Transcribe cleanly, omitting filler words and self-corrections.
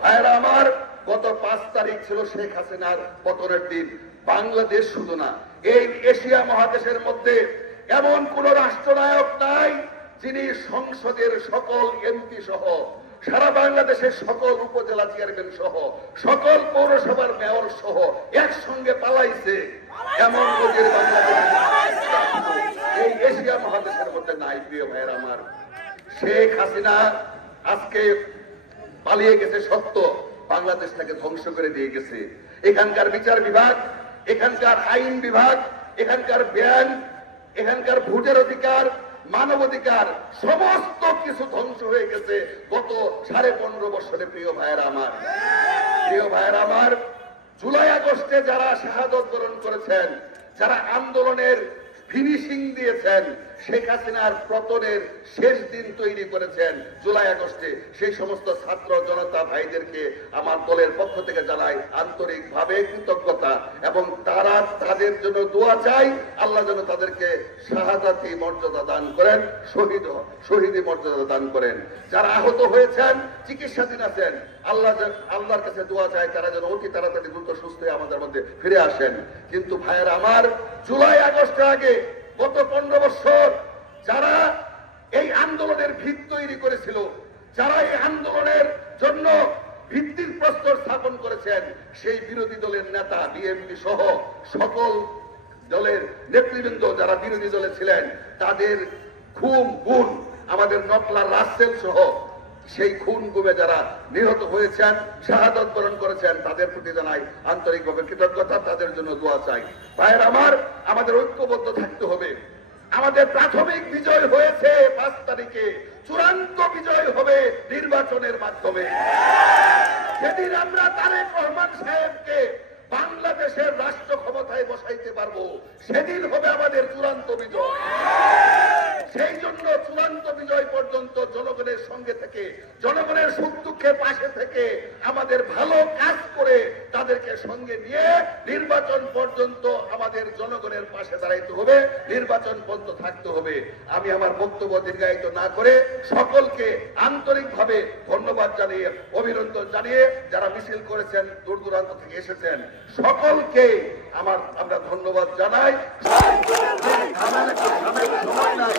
ভাইরা আমার, গত 5 তারিখ ছিল শেখ হাসিনার পতনের দিন। বাংলাদেশ শুধু না, এই এশিয়া মহাদেশের মধ্যে এমন কোন রাষ্ট্রনায়ক নাই যিনি সংসদের সকল এমপি সহ, সারা বাংলাদেশের সকল উপজেলা চেয়ারম্যান সহ, সকল পৌরসভার মেয়র সহ একসঙ্গে পালাইছে এমন নজির এই এশিয়া মহাদেশের মধ্যে নাই। প্রিয় ভাইয়ের আমার, শেখ হাসিনা আজকে পালিয়ে গেছে সত্য, বাংলাদেশটাকে ধ্বংস করে দিয়ে গেছে। এখানকার বিচার বিভাগ, এখানকার আইন বিভাগ, এখানকার ব্যাংক, এখানকার ভোটের অধিকার, মানবাধিকার সমস্ত কিছু ধ্বংস হয়ে গেছে গত 15.5 বছরে। প্রিয় ভাইয়েরা আমার, প্রিয় ভাইয়েরা আমার, জুলাই আগস্টে যারা শাহাদত বরণ করেছেন, যারা আন্দোলনের ফিনিশিং দিয়েছেন, শেখ হাসিনার পতনের শেষ দিন তৈরি করেছেন জুলাই আগস্টে, সেই সমস্ত ছাত্র জনতা ভাইদেরকে আমার দলের পক্ষ থেকে জানাই আন্তরিকভাবে কৃতজ্ঞতা, এবং তারা তাদের জন্য দোয়া চাই, আল্লাহ যেন তাদেরকে শাহাদাতি মর্যাদা দান করেন, শহীদি মর্যাদা দান করেন। যারা আহত হয়েছেন, চিকিৎসাধীন আছেন, আল্লাহর কাছে দোয়া চাই তারা যেন অতি তাড়াতাড়ি দ্রুত সুস্থ হয়ে আমাদের মধ্যে ফিরে আসেন। কিন্তু ভাইয়েরা আমার, জুলাই আগস্টের আগে গত 15 বছর যারা এই আন্দোলনের ভিত তৈরি করেছিল, যারা এই আন্দোলনের জন্য ভিত্তির প্রস্তর স্থাপন করেছেন, সেই বিরোধী দলের নেতা বিএনপি সহ সকল দলের নেতৃবৃন্দ যারা বিরোধী দলে ছিলেন, তাদের খুন গুম, আমাদের নকলার রাসেল সহ সেই খুন গুমে যারা নিহত হয়েছেন, শাহাদত বরণ করেছেন, তাদের প্রতি জানাই আন্তরিকভাবে কৃতজ্ঞতা, তাদের জন্য দোয়া চাই। ভাইয়ের আমার, আমাদের ঐক্যবদ্ধ থাকতে হবে। আমাদের প্রাথমিক বিজয় হয়েছে 5 তারিখে, চূড়ান্ত বিজয় হবে নির্বাচনের মাধ্যমে। সেদিন আমরা তারেক রহমান সাহেবকে বাংলাদেশের রাষ্ট্র ক্ষমতায় বসাইতে পারবো, সেদিন হবে আমাদের চূড়ান্ত বিজয়। সেই জন্য চূড়ান্ত বিজয় পর্যন্ত জনগণের সঙ্গে থেকে, জনগণের সুখ দুঃখের পাশে থেকে, আমাদের ভালো কাজ করে তাদেরকে সঙ্গে নিয়ে নির্বাচন পর্যন্ত আমাদের জনগণের পাশে দাঁড়াইতে হবে, নির্বাচন পর্যন্ত থাকতে হবে। আমি আমার বক্তব্য দীর্ঘায়িত না করে সকলকে আন্তরিকভাবে ধন্যবাদ জানিয়ে, অভিনন্দন জানিয়ে, যারা মিছিল করেছেন, দূর দূরান্ত থেকে এসেছেন, সকলকে আমরা ধন্যবাদ জানাই। সময় নাই।